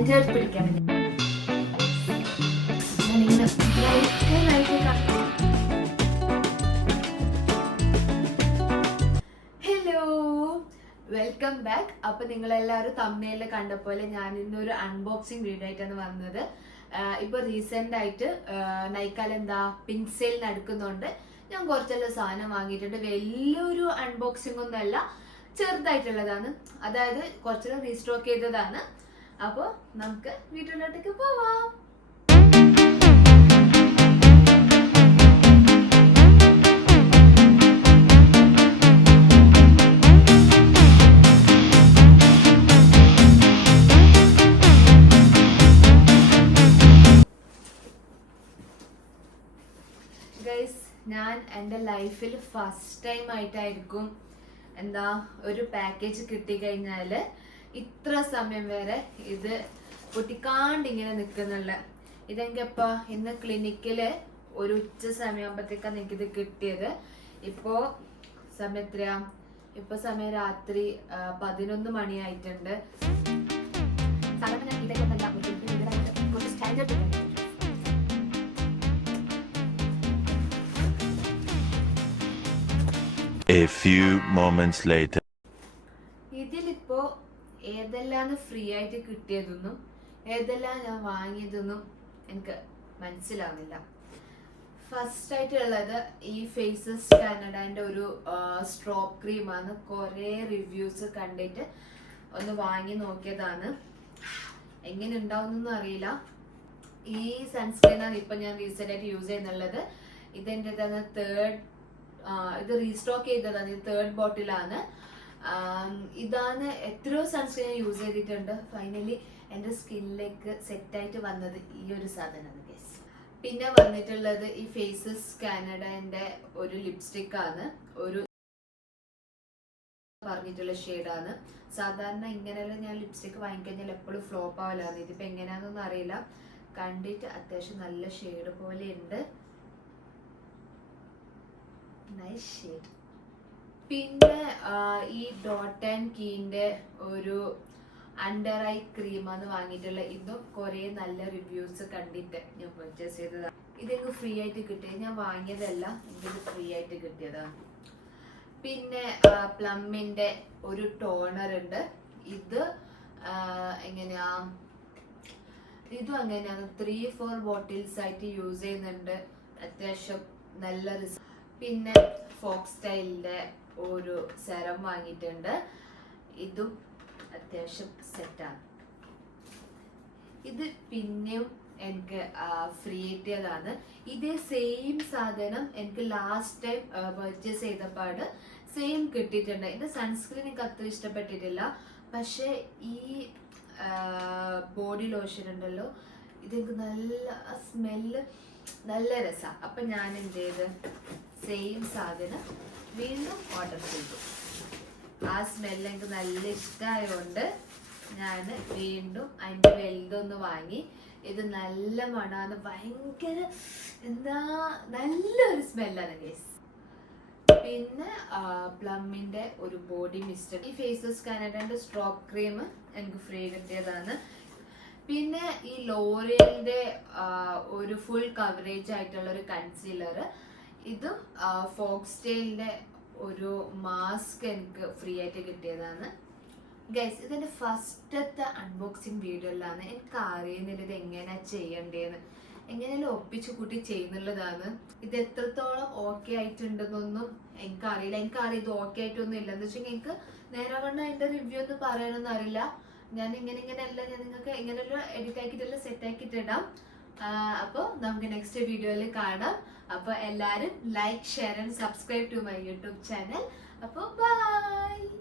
Standard പിടിക്കാൻ വേണ്ടി hello, welcome back. അപ്പൊ നിങ്ങളെല്ലാവരും തമ്മിൽ കണ്ട പോലെ ഞാൻ ഇന്നൊരു അൺബോക്സിങ് വീഡിയോ ആയിട്ടാണ് വന്നത്. ഇപ്പൊ റീസെന്റ് ആയിട്ട് നൈക്കാൽ എന്താ പിങ്ക് സെയിൽ നടക്കുന്നുണ്ട്. ഞാൻ കുറച്ചെല്ലാം സാധനം വാങ്ങിയിട്ടുണ്ട്. വലിയൊരു അൺബോക്സിംഗ് ഒന്നല്ല, ചെറുതായിട്ടുള്ളതാണ്. അതായത് കുറച്ചെല്ലാം റീസ്റ്റോക്ക് ചെയ്തതാണ്. അപ്പോൾ നമുക്ക് വീട്ടിലോട്ടേക്ക് പോവാം. ഗൈസ്, ഞാൻ എൻ്റെ ലൈഫിൽ ഫസ്റ്റ് ടൈം ആയിട്ടായിരിക്കും എന്താ ഒരു പാക്കേജ് കിട്ടിക്കഴിഞ്ഞാൽ ഇത്ര സമയം വരെ ഇത് പൊട്ടിക്കാണ്ട് ഇങ്ങനെ നിൽക്കുന്നുള്ള. ഇതെങ്കിപ്പോ ഇന്ന് ക്ലിനിക്കില് ഒരു ഉച്ച സമയമാകുമ്പോഴത്തേക്കാണ് എനിക്കിത് കിട്ടിയത്. ഇപ്പോ സമയം എത്രയാ? ഇപ്പൊ സമയം രാത്രി 11 മണിയായിട്ടുണ്ട്. A few moments later. ഇതിലിപ്പോ ഏതെല്ലാം ഫ്രീ ആയിട്ട് കിട്ടിയതൊന്നും ഏതെല്ലാം ഞാൻ വാങ്ങിയതൊന്നും എനിക്ക് മനസ്സിലാവുന്നില്ല. ഫസ്റ്റ് ആയിട്ടുള്ളത് ഈ ഫേസസ് കാനഡന്റെ ഒരു സ്ട്രോപ്പ് ക്രീമാണ്. കുറെ റിവ്യൂസ് കണ്ടിട്ട് ഒന്ന് വാങ്ങി നോക്കിയതാണ്. എങ്ങനെ ഉണ്ടാവുന്നൊന്നും അറിയില്ല. ഈ സൺസ്ക്രീനാണ് ഇപ്പൊ ഞാൻ റീസെന്റ് ആയിട്ട് യൂസ് ചെയ്യുന്നുള്ളത്. ഇതെന്റെ ഇത് റീസ്റ്റോക്ക് ചെയ്തതാണ്. ഇത് 3rd ബോട്ടിലാണ്. ഇതാണ് എത്രയോ സൺസ്ക്രീൻ യൂസ് ചെയ്തിട്ടുണ്ട്. ഫൈനലി എൻ്റെ സ്കിന്നിലേക്ക് സെറ്റായിട്ട് വന്നത് ഈ ഒരു സാധനമാണ്. പിന്നെ വന്നിട്ടുള്ളത് ഈ ഫേസസ് കാനഡന്റെ ഒരു ലിപ്സ്റ്റിക് ആണ്. ഒരു പറഞ്ഞിട്ടുള്ള ഷെയ്ഡാണ്. സാധാരണ ഇങ്ങനെയെല്ലാം ഞാൻ ലിപ്സ്റ്റിക് വാങ്ങിക്കഴിഞ്ഞാൽ എപ്പോഴും ഫ്ലോപ്പ് ആവലാണ്. ഇതിപ്പോ എങ്ങനെയാണെന്നൊന്നും അറിയില്ല. കണ്ടിട്ട് അത്യാവശ്യം നല്ല ഷെയ്ഡ് പോലെ ഉണ്ട്. Nice shade. പിന്നെ ഈ ഡോട്ട് ആൻഡ് കീന്റെ ഒരു അണ്ടർ ഐ ക്രീമാണ് വാങ്ങിയിട്ടുള്ള. ഇതും കുറെ നല്ല റിവ്യൂസ് കണ്ടിട്ട് ഞാൻ പർച്ചേസ് ചെയ്തതാണ്. ഇതെനിക്ക് ഫ്രീ ആയിട്ട് കിട്ടിയത്. ഞാൻ വാങ്ങിയതല്ല, ഇത് ഫ്രീ ആയിട്ട് കിട്ടിയതാണ്. പിന്നെ പ്ലമ്മിന്റെ ഒരു ടോണർ ഉണ്ട്. ഇത് എങ്ങനെയാ? ഇതും അങ്ങനെയാണ്. 3-4 ബോട്ടിൽസ് ആയിട്ട് യൂസ് ചെയ്യുന്നുണ്ട്. അത്യാവശ്യം നല്ല റിസൾട്ട്. പിന്നെ ഫോക്സ് സ്റ്റൈലിന്റെ ഒരു സെറം വാങ്ങിയിട്ടുണ്ട്. ഇതും അത്യാവശ്യം സെറ്റാണ്. ഇത് പിന്നെയും എനിക്ക് ഫ്രീ കിട്ടിയതാണ്. ഇതേ സെയിം സാധനം എനിക്ക് ലാസ്റ്റ് ടൈം പർച്ചേസ് ചെയ്തപാട് സെയിം കിട്ടിയിട്ടുണ്ട്. ഇത് സൺസ്ക്രീൻ എനിക്ക് അത്ര ഇഷ്ടപ്പെട്ടിട്ടില്ല. പക്ഷെ ഈ ബോഡി ലോഷൻ ഉണ്ടല്ലോ, ഇതെനിക്ക് നല്ല സ്മെല്ല് നല്ല രസമാണ്. അപ്പൊ ഞാൻ എന്ത് ചെയ്ത് സെയിം സാധനം വീണ്ടും ഓർഡർ ചെയ്തു. ആ സ്മെല്ല് എനിക്ക് നല്ല ഇഷ്ടമായതുകൊണ്ട് ഞാൻ വീണ്ടും അതിൻ്റെ വലുതൊന്ന് വാങ്ങി. ഇത് നല്ല മണമാണ്. ഭയങ്കര എന്താ നല്ലൊരു സ്മെല്ലാണ് ഗൈസ്. പിന്നെ പ്ലമ്മിന്റെ ഒരു ബോഡി മിസ്റ്റ്. ഈ ഫേസസ് കാനഡന്റെ സ്ട്രോപ്പ് ക്രീം എനിക്ക് ഫ്രീ കിട്ടിയതാണ്. പിന്നെ ഈ ലോറിയലിന്റെ ഒരു ഫുൾ കവറേജ് ആയിട്ടുള്ള ഒരു കൺസീലർ. ഇതും ഫോക്സ് സ്റ്റൈലിന്റെ ഒരു മാസ്ക് എനിക്ക് ഫ്രീ ആയിട്ട് കിട്ടിയതാണ്. ഗൈസ്, ഇതെന്റെ ഫസ്റ്റത്തെ അൺബോക്സിങ് വീഡിയോയിലാണ്. എനിക്ക് അറിയുന്നില്ല ഇത് എങ്ങനെ ചെയ്യണ്ടേന്ന്. എങ്ങനെയെല്ലാം ഒപ്പിച്ചു കൂട്ടി ചെയ്യുന്നുള്ളതാണ്. ഇത് എത്രത്തോളം ഓക്കെ ആയിട്ടുണ്ടെന്നൊന്നും എനിക്കറിയില്ല. എനിക്കറിയാം ഇത് ഓക്കെ ആയിട്ടൊന്നും ഇല്ല. എന്ന് വെച്ചാൽ എനിക്ക് നേരെ കൊണ്ട് അതിന്റെ റിവ്യൂ ഒന്നും പറയാനൊന്നും അറിയില്ല. ഞാൻ ഇങ്ങനെയല്ല, ഞാൻ നിങ്ങൾക്ക് എങ്ങനെയെല്ലാം എഡിറ്റ് ആക്കിയിട്ടെല്ലാം സെറ്റ് ആക്കിയിട്ടിടാം. അപ്പോൾ നമുക്ക് നെക്സ്റ്റ് വീഡിയോയിൽ കാണാം. അപ്പോൾ എല്ലാവരും like, share and subscribe to my YouTube channel. അപ്പോൾ ബൈ.